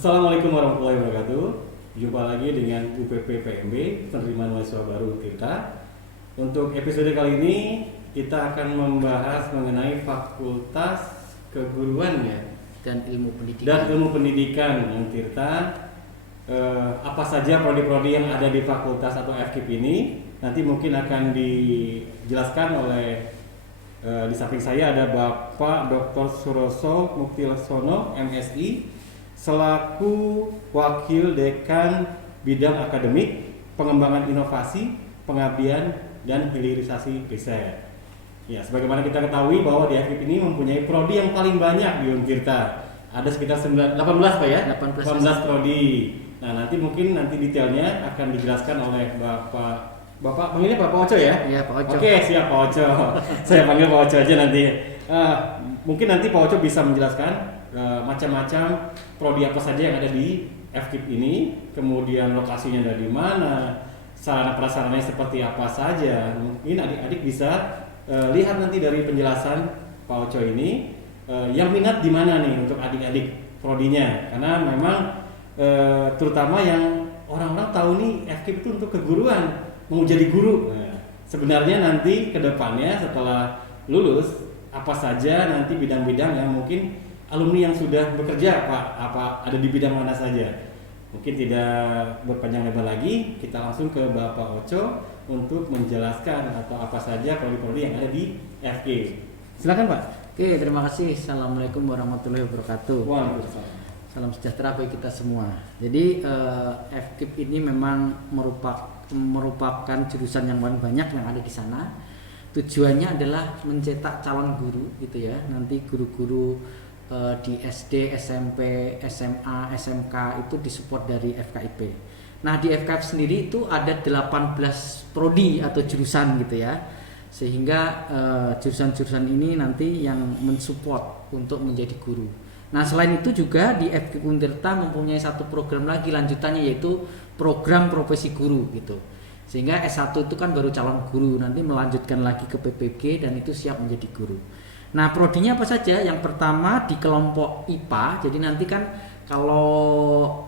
Assalamualaikum warahmatullahi wabarakatuh. Jumpa lagi dengan UPP PMB, penerimaan mahasiswa baru Tirta. Untuk episode kali ini kita akan membahas mengenai fakultas keguruan ya dan ilmu pendidikan yang Tirta. Apa saja prodi-prodi yang ada di fakultas atau FKIP ini nanti mungkin akan dijelaskan oleh di samping saya ada Bapak Dr. Suroso Muktilaksono MSI selaku Wakil Dekan Bidang Akademik, Pengembangan Inovasi, Pengabdian dan Hilirisasi Riset. Ya, sebagaimana kita ketahui bahwa di FKIP ini mempunyai prodi yang paling banyak di Untirta. Ada sekitar 18 Pak ya? 18 prodi. Nah, nanti detailnya akan dijelaskan oleh Bapak panggilnya Bapak Oco ya? Iya, Pak Oco. Oke, siap Pak Oco. Saya panggil Pak Oco aja nanti. Mungkin nanti Pak Oco bisa menjelaskan macam-macam prodi apa saja yang ada di FKIP ini, kemudian lokasinya dari mana, sarana prasarananya seperti apa saja. Mungkin adik-adik bisa lihat nanti dari penjelasan Pak Oco ini yang minat di mana nih untuk adik-adik prodinya, karena memang terutama yang orang-orang tahu nih FKIP itu untuk keguruan, mau jadi guru. Nah, sebenarnya nanti ke depannya setelah lulus apa saja nanti bidang-bidang yang mungkin alumni yang sudah bekerja apa ada di bidang mana saja. Mungkin tidak berpanjang lebar lagi, kita langsung ke Bapak Oco untuk menjelaskan atau apa saja prodi-prodi yang ada di FKIP. Silakan Pak. Oke, terima kasih. Assalamualaikum warahmatullahi wabarakatuh. Waalaikumsalam. Salam sejahtera bagi kita semua. Jadi FKIP ini memang merupakan jurusan yang paling banyak yang ada di sana. Tujuannya adalah mencetak calon guru gitu ya. Nanti guru-guru di SD, SMP, SMA, SMK itu disupport dari FKIP. Nah, di FKIP sendiri itu ada 18 prodi atau jurusan gitu ya. Sehingga jurusan-jurusan ini nanti yang mensupport untuk menjadi guru. Nah, selain itu juga di FKIP Untirta mempunyai satu program lagi lanjutannya, yaitu program profesi guru gitu. Sehingga S1 itu kan baru calon guru, nanti melanjutkan lagi ke PPG dan itu siap menjadi guru. Nah, prodinya apa saja? Yang pertama di kelompok IPA. Jadi nanti kan kalau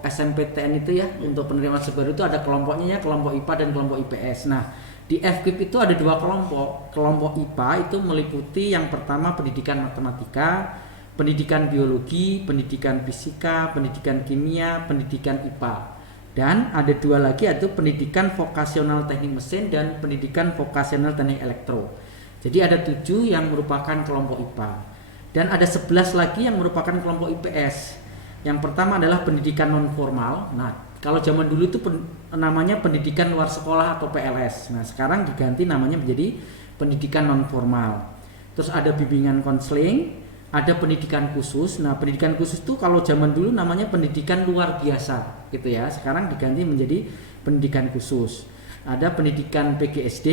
SMPTN itu ya untuk penerimaan baru itu ada kelompoknya ya, kelompok IPA dan kelompok IPS. Nah, di FKIP itu ada dua kelompok. Kelompok IPA itu meliputi yang pertama pendidikan matematika, pendidikan biologi, pendidikan fisika, pendidikan kimia, pendidikan IPA. Dan ada dua lagi, yaitu pendidikan vokasional teknik mesin dan pendidikan vokasional teknik elektro. Jadi ada 7 yang merupakan kelompok IPA. Dan ada 11 lagi yang merupakan kelompok IPS. Yang pertama adalah pendidikan non formal. Nah, kalau zaman dulu itu namanya pendidikan luar sekolah atau PLS. Nah, sekarang diganti namanya menjadi pendidikan non formal. Terus ada bimbingan konseling, ada pendidikan khusus. Nah, pendidikan khusus itu kalau zaman dulu namanya pendidikan luar biasa gitu ya. Sekarang diganti menjadi pendidikan khusus. Ada pendidikan PGSD,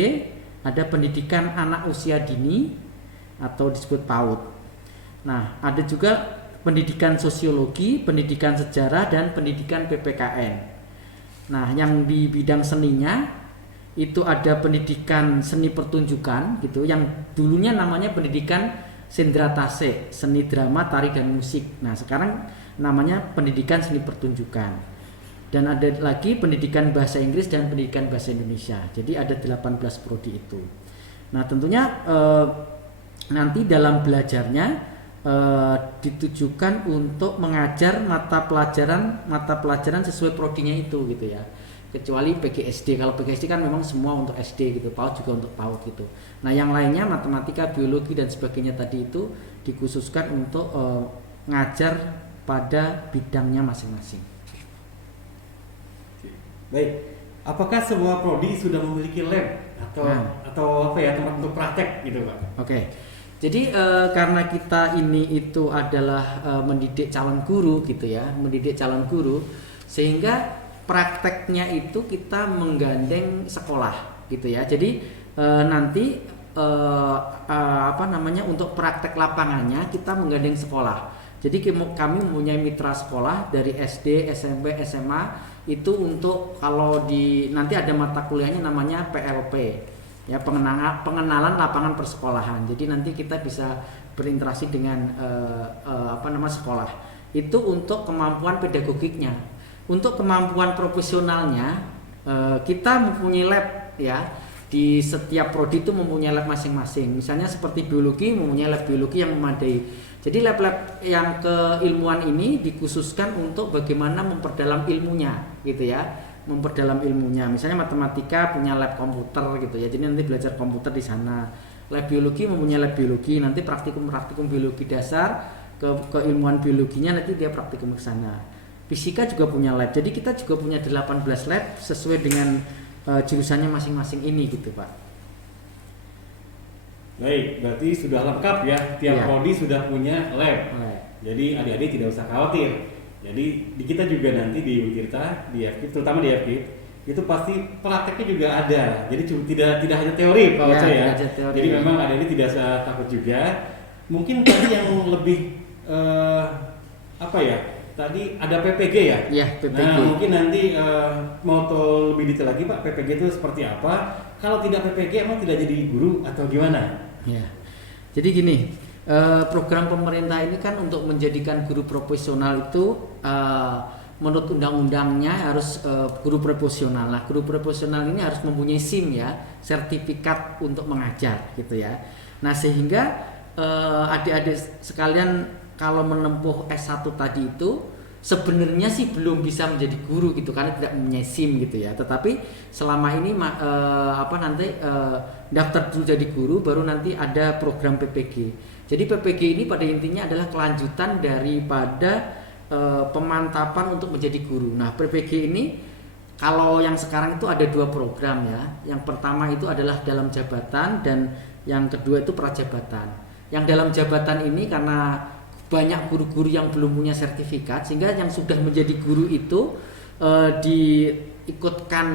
ada pendidikan anak usia dini atau disebut PAUD. Nah, ada juga pendidikan sosiologi, pendidikan sejarah dan pendidikan PPKN. Nah, yang di bidang seninya itu ada pendidikan seni pertunjukan gitu, yang dulunya namanya pendidikan Sendratase, seni drama, tari dan musik. Nah, sekarang namanya pendidikan seni pertunjukan. Dan ada lagi pendidikan bahasa Inggris dan pendidikan bahasa Indonesia. Jadi ada 18 prodi itu. Nah, tentunya nanti dalam belajarnya ditujukan untuk mengajar mata pelajaran sesuai prodinya itu gitu ya. Kecuali PGSD. Kalau PGSD kan memang semua untuk SD gitu, PAUD juga untuk PAUD gitu. Nah, yang lainnya matematika, biologi dan sebagainya tadi itu dikhususkan untuk ngajar pada bidangnya masing-masing. Baik, apakah semua prodi sudah memiliki lab atau apa ya, tempat untuk praktek gitu Pak? Oke. Jadi karena kita ini itu adalah mendidik calon guru gitu ya, sehingga prakteknya itu kita menggandeng sekolah gitu ya. Jadi nanti untuk praktek lapangannya kita menggandeng sekolah. Jadi kami mempunyai mitra sekolah dari SD, SMP, SMA itu untuk kalau nanti ada mata kuliahnya namanya PLP ya, pengenalan lapangan persekolahan. Jadi nanti kita bisa berinteraksi dengan sekolah. itu untuk kemampuan pedagogiknya. Untuk kemampuan profesionalnya kita mempunyai lab ya. Di setiap prodi itu mempunyai lab masing-masing. Misalnya seperti biologi mempunyai lab biologi yang memadai. Jadi lab-lab yang keilmuan ini dikhususkan untuk bagaimana memperdalam ilmunya gitu ya. Memperdalam ilmunya. Misalnya matematika punya lab komputer gitu ya. Jadi nanti belajar komputer di sana. Lab biologi mempunyai lab biologi, nanti praktikum biologi dasar, keilmuan biologinya nanti dia praktikum ke sana. Fisika juga punya lab. Jadi kita juga punya 18 lab sesuai dengan jurusannya masing-masing ini gitu Pak. Baik, berarti sudah lengkap ya, tiap prodi sudah punya lab. Jadi adik-adik tidak usah khawatir. Jadi di kita juga nanti di Untirta, di FKIP, terutama di FKIP, itu pasti prakteknya juga ada. Jadi tidak hanya teori Pak Oce ya. Jadi memang adik-adik tidak usah takut juga. Mungkin tadi yang lebih tadi ada PPG ya? Iya, PPG. Nah, mungkin nanti mau tahu lebih detail lagi Pak, PPG itu seperti apa? Kalau tidak PPG emang tidak jadi guru atau gimana? Ya. Jadi gini, program pemerintah ini kan untuk menjadikan guru profesional itu menurut undang-undangnya harus guru profesional. Nah, guru profesional ini harus mempunyai SIM ya, sertifikat untuk mengajar gitu ya. Nah, sehingga adik-adik sekalian kalau menempuh S1 tadi itu sebenarnya sih belum bisa menjadi guru gitu karena tidak mempunyai SIM gitu ya. Tetapi selama ini daftar dulu jadi guru baru nanti ada program PPG. Jadi PPG ini pada intinya adalah kelanjutan daripada pemantapan untuk menjadi guru. Nah, PPG ini kalau yang sekarang itu ada 2 program ya. Yang pertama itu adalah dalam jabatan dan yang kedua itu prajabatan. Yang dalam jabatan ini karena banyak guru-guru yang belum punya sertifikat sehingga yang sudah menjadi guru itu diikutkan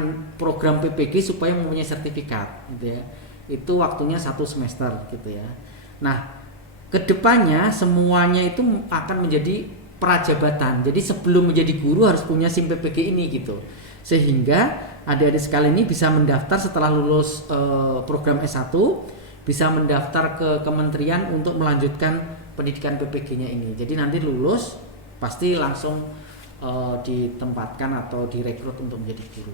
program PPG supaya mempunyai sertifikat gitu ya. Itu waktunya 1 semester gitu ya. Nah, kedepannya semuanya itu akan menjadi prajabatan. Jadi sebelum menjadi guru harus punya SIM PPG ini gitu. Sehingga adik-adik sekalian ini bisa mendaftar setelah lulus program S1 bisa mendaftar ke kementerian untuk melanjutkan pendidikan PPG-nya ini. Jadi nanti lulus pasti langsung ditempatkan atau direkrut untuk menjadi guru.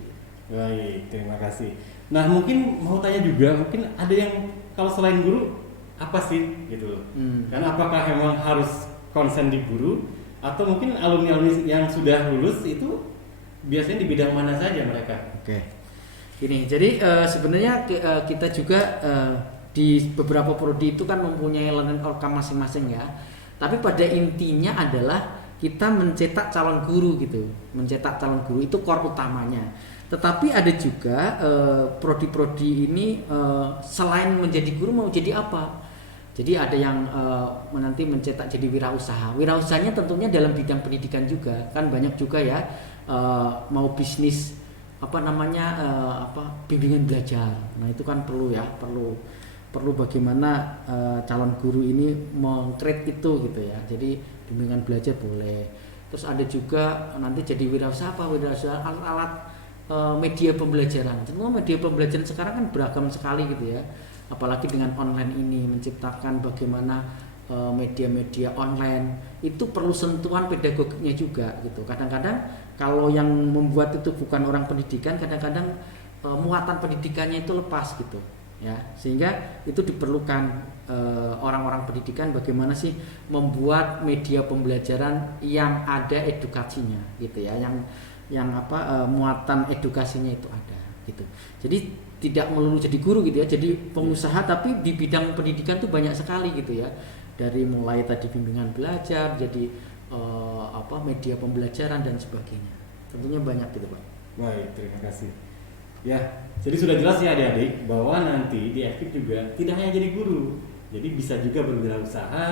Baik, terima kasih. Nah, mungkin mau tanya juga, mungkin ada yang kalau selain guru apa sih gitu? Karena apakah memang harus konsen di guru atau mungkin alumni-alumni yang sudah lulus itu biasanya di bidang mana saja mereka? Oke. Gini, jadi sebenarnya kita juga di beberapa prodi itu kan mempunyai learning outcome masing-masing ya. Tapi pada intinya adalah kita mencetak calon guru gitu. Mencetak calon guru itu core utamanya. Tetapi ada juga prodi-prodi ini selain menjadi guru mau jadi apa? Jadi ada yang nanti mencetak jadi wirausaha. Wirausahanya tentunya dalam bidang pendidikan juga. Kan banyak juga ya mau bisnis bimbingan belajar. Nah, itu kan perlu ya, perlu bagaimana calon guru ini meng-create itu gitu ya. Jadi bimbingan belajar boleh. Terus ada juga nanti jadi wirausaha alat-alat media pembelajaran. Semua media pembelajaran sekarang kan beragam sekali gitu ya. Apalagi dengan online ini menciptakan bagaimana media-media online itu perlu sentuhan pedagogiknya juga gitu. Kadang-kadang kalau yang membuat itu bukan orang pendidikan, kadang-kadang muatan pendidikannya itu lepas gitu. Ya, sehingga itu diperlukan orang-orang pendidikan bagaimana sih membuat media pembelajaran yang ada edukasinya gitu ya, yang muatan edukasinya itu ada gitu. Jadi tidak melulu jadi guru gitu ya, jadi pengusaha tapi di bidang pendidikan tuh banyak sekali gitu ya, dari mulai tadi bimbingan belajar jadi media pembelajaran dan sebagainya, tentunya banyak gitu Pak. Baik, terima kasih. Ya, jadi sudah jelas ya adik-adik bahwa nanti di FKIP juga tidak hanya jadi guru, jadi bisa juga berwirausaha,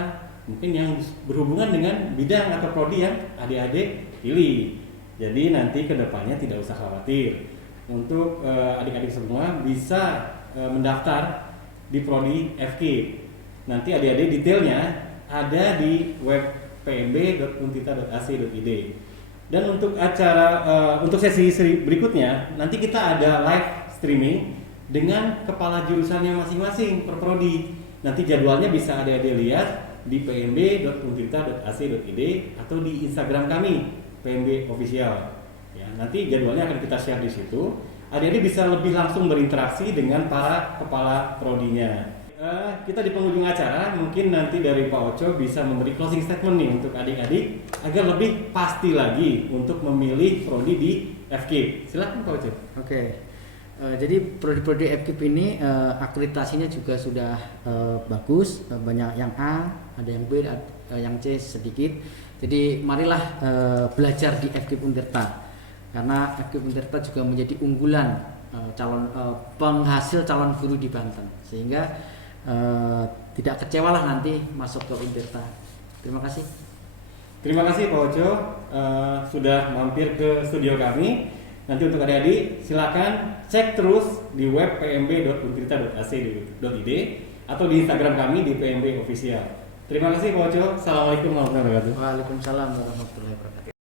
mungkin yang berhubungan dengan bidang atau prodi yang adik-adik pilih. Jadi nanti kedepannya tidak usah khawatir. Untuk adik-adik semua bisa mendaftar di prodi FKIP. Nanti adik-adik detailnya ada di web pmb.untita.ac.id. Dan untuk untuk sesi berikutnya nanti kita ada live streaming dengan kepala jurusannya masing-masing per prodi. Nanti jadwalnya bisa adik-adik lihat di pmb.untirta.ac.id atau di Instagram kami PMB Official. Ya, nanti jadwalnya akan kita share di situ. Adik-adik bisa lebih langsung berinteraksi dengan para kepala prodinya. Kita di penghujung acara, mungkin nanti dari Pak Ocho bisa memberi closing statement nih untuk adik-adik agar lebih pasti lagi untuk memilih prodi di FKIP. Silakan Pak Ocho. Oke. Jadi prodi-prodi FKIP ini akreditasinya juga sudah bagus, banyak yang A, ada yang B, yang C sedikit. Jadi marilah belajar di FKIP Untirta, karena FKIP Untirta juga menjadi unggulan penghasil calon guru di Banten, sehingga tidak kecewalah nanti masuk ke Untirta. Terima kasih. Terima kasih Pak Ocho sudah mampir ke studio kami. Nanti untuk adik-adik silakan cek terus di web pmb.untirta.ac.id atau di Instagram kami di PMB Official. Terima kasih Pak Ocho. Assalamualaikum warahmatullahi wabarakatuh. Waalaikumsalam warahmatullahi wabarakatuh.